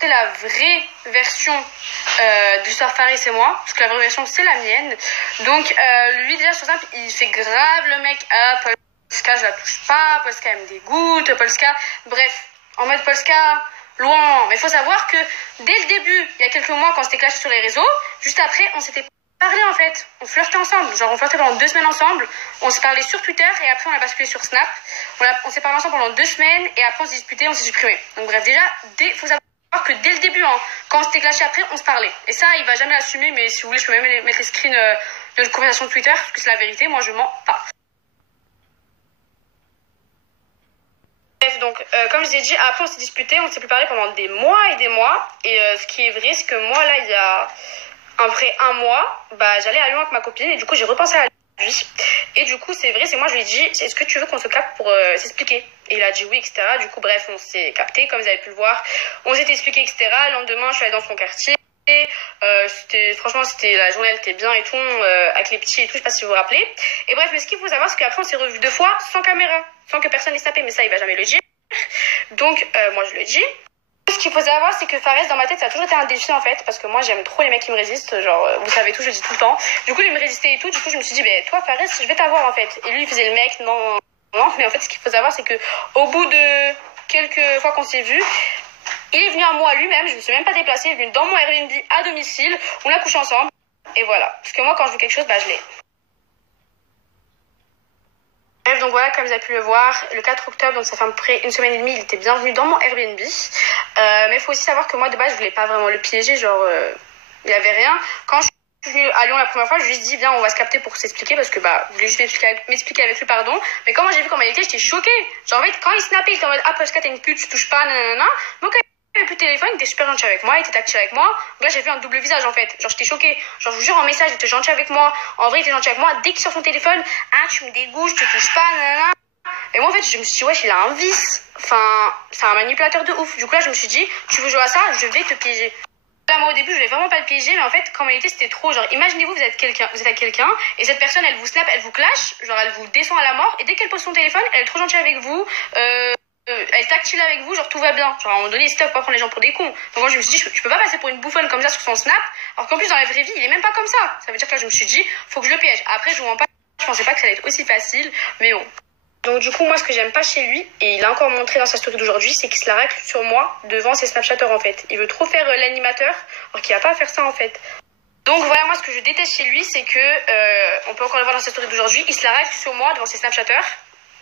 C'est la vraie version du Star Fares et moi, parce que la vraie version c'est la mienne. Donc lui déjà sur Snap il fait grave le mec à Polska, je la touche pas, Polska elle me dégoûte, Polska, bref, en mode Polska, loin. Mais il faut savoir que dès le début, il y a quelques mois quand on s'était clashé sur les réseaux, juste après on s'était parlé en fait, on flirtait ensemble, genre on flirtait pendant 2 semaines ensemble, on s'est parlé sur Twitter et après on a basculé sur Snap, on s'est parlé ensemble pendant 2 semaines et après on s'est disputé, on s'est supprimé. Donc bref déjà, faut savoir que dès le début, hein, quand on s'était clashé après, on se parlait. Et ça, il va jamais l'assumer, mais si vous voulez, je peux même mettre les screens de notre conversation de Twitter, parce que c'est la vérité, moi je mens pas. Bref, donc, comme je vous ai dit, après on s'est disputé, on s'est plus parlé pendant des mois et des mois. Et ce qui est vrai, c'est que moi, là, il y a après 1 mois, bah, j'allais à Lyon avec ma copine, et du coup, j'ai repensé à lui. Et du coup, c'est vrai, c'est moi, je lui ai dit, est-ce que tu veux qu'on se capte pour s'expliquer? Et il a dit oui, etc. Du coup, bref, on s'est capté, comme vous avez pu le voir. On s'est expliqué, etc. Le lendemain, je suis allée dans son quartier. Franchement, la journée, elle était bien et tout, avec les petits et tout, je sais pas si vous vous rappelez. Et bref, mais ce qu'il faut savoir, c'est qu'après, on s'est revus 2 fois sans caméra, sans que personne n'ait tapé. Mais ça, il va jamais le dire. Donc, moi, je le dis. Ce qu'il faut savoir, c'est que Fares, dans ma tête, ça a toujours été un défi, en fait, parce que moi, j'aime trop les mecs qui me résistent, genre, vous savez tout, je le dis tout le temps. Du coup, il me résistait et tout, du coup, je me suis dit, ben, toi, Fares, je vais t'avoir, en fait. Et lui, il faisait le mec, non, mais en fait, ce qu'il faut savoir, c'est que, au bout de quelques fois qu'on s'est vus, il est venu à moi lui-même, je me suis même pas déplacée, il est venu dans mon Airbnb à domicile, on a couché ensemble, et voilà. Parce que moi, quand je veux quelque chose, bah, je l'ai. Bref, donc voilà, comme vous avez pu le voir, le 4 octobre, donc ça fait à peu près 1 semaine et demie, il était bienvenu dans mon Airbnb. Mais il faut aussi savoir que moi, de base, je voulais pas vraiment le piéger, genre, il y avait rien. Quand je suis venue à Lyon la première fois, je lui ai juste dit, viens, on va se capter pour s'expliquer, parce que, bah, je voulais juste m'expliquer avec lui, pardon. Mais quand moi j'ai vu comment il était, j'étais choquée. Genre, en fait, quand il snappait, il était en mode, ah, Polska, t'es une pute, tu touches pas, nanana. Donc, il avait plus de téléphone, il était super gentil avec moi, il était tactile avec moi. Donc là, j'ai vu un double visage, en fait. Genre, j'étais choquée. Genre, je vous jure, en message, il était gentil avec moi. En vrai, il était gentil avec moi. Dès qu'il sort son téléphone, ah, tu me dégoûtes, je te touche pas, nanana. Et moi, en fait, je me suis dit, wesh, il a un vice. Enfin, c'est un manipulateur de ouf. Du coup, là, je me suis dit, tu veux jouer à ça, je vais te piéger. Là, moi, au début, je voulais vraiment pas le piéger, mais en fait, quand il était, c'était trop. Genre, imaginez-vous, vous êtes avec quelqu'un, et cette personne, elle vous snap, elle vous clash, genre, elle vous descend à la mort, et dès qu'elle pose son téléphone, elle est trop gentille avec vous, elle est tactile avec vous, genre, tout va bien. Genre, à un moment donné, stop, pas prendre les gens pour des cons. Donc, moi, je me suis dit, tu peux pas passer pour une bouffonne comme ça sur son snap, alors qu'en plus, dans la vraie vie, il est même pas comme ça. Ça veut dire que là, je me suis dit, faut que je le piège. Après, je vous mens pas, je pensais pas que ça allait être aussi facile, mais bon. Donc du coup, moi, ce que j'aime pas chez lui, et il a encore montré dans sa story d'aujourd'hui, c'est qu'il se la racle sur moi devant ses Snapchatters, en fait. Il veut trop faire l'animateur, alors qu'il a pas à faire ça, en fait. Donc voilà, moi, ce que je déteste chez lui, c'est que, on peut encore le voir dans sa story d'aujourd'hui, il se la racle sur moi devant ses Snapchatters,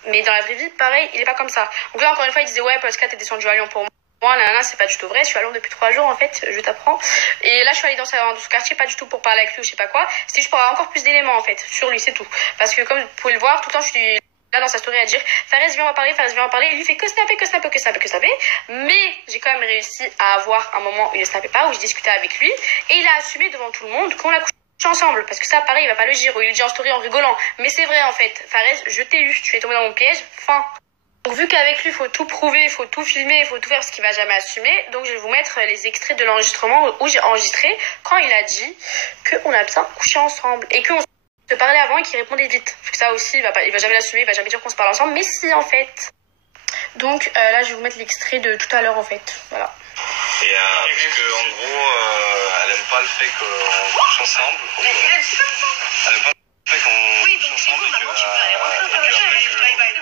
mais dans la vraie vie, pareil, il est pas comme ça. Donc là, encore une fois, il disait, ouais, Polska, t'es descendu à Lyon pour moi, là, c'est pas du tout vrai, je suis à Lyon depuis 3 jours, en fait, je t'apprends. Et là, je suis allée dans son quartier, pas du tout pour parler avec lui ou je sais pas quoi, c'était juste pour avoir encore plus d'éléments, en fait, sur lui, c'est tout. Parce que comme vous pouvez le voir, tout le temps, je suis là dans sa story à dire Fares viens en parler, il lui fait que snapper, mais j'ai quand même réussi à avoir un moment où il ne snappait pas, où je discutais avec lui, et il a assumé devant tout le monde qu'on l'a couché ensemble, parce que ça pareil il va pas le dire, ou il le dit en story en rigolant, mais c'est vrai en fait, Fares, je t'ai eu, tu es tombé dans mon piège, fin. Donc vu qu'avec lui il faut tout prouver, il faut tout filmer, il faut tout faire parce qu'il va jamais assumer, donc je vais vous mettre les extraits de l'enregistrement où j'ai enregistré quand il a dit qu'on a bien couché ensemble et qu'on se parlait avant et qu'il répondait vite. Parce que ça aussi, il va jamais l'assumer, il va jamais dire qu'on se parle ensemble, mais si en fait. Donc là, je vais vous mettre l'extrait de tout à l'heure en fait. Voilà. Et parce que en gros, elle aime pas le fait qu'on couche ensemble. Mais elle aime pas ça. Elle aime pas le fait qu'on oui, couche donc ensemble. oui, maintenant tu peux aller rentrer dans ta voiture et je bye bye.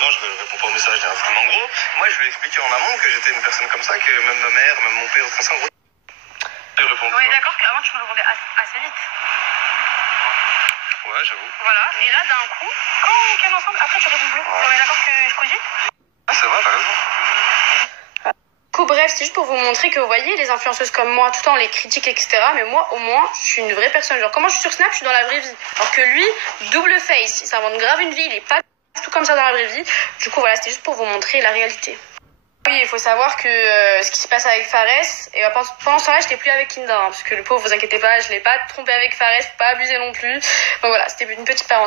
Non, je réponds pas au message. Mais en gros, moi je lui ai expliqué en amont que j'étais une personne comme ça, que même ma mère, même mon père, tout ça, en gros. Je réponds. On est d'accord qu'avant tu me répondais assez vite. Ouais, j'avoue. Voilà, et là d'un coup, quand on calme ensemble, après tu réponds plus. Ouais. On est d'accord que je cogite? Ah, c'est vrai, t'as raison. Bref, c'est juste pour vous montrer que vous voyez, les influenceuses comme moi, tout le temps on les critique, etc. Mais moi, au moins, je suis une vraie personne. Genre, comment je suis sur Snap, je suis dans la vraie vie. Alors que lui, double face, il s'invente grave une vie, il est pas du tout comme ça dans la vraie vie. Du coup, voilà, c'était juste pour vous montrer la réalité. Oui, il faut savoir que ce qui se passe avec Fares, et pendant ce temps-là, j'étais plus avec Kinda, hein, parce que le pauvre, vous inquiétez pas, je l'ai pas trompé avec Fares, faut pas abuser non plus. Donc voilà, c'était une petite parenthèse.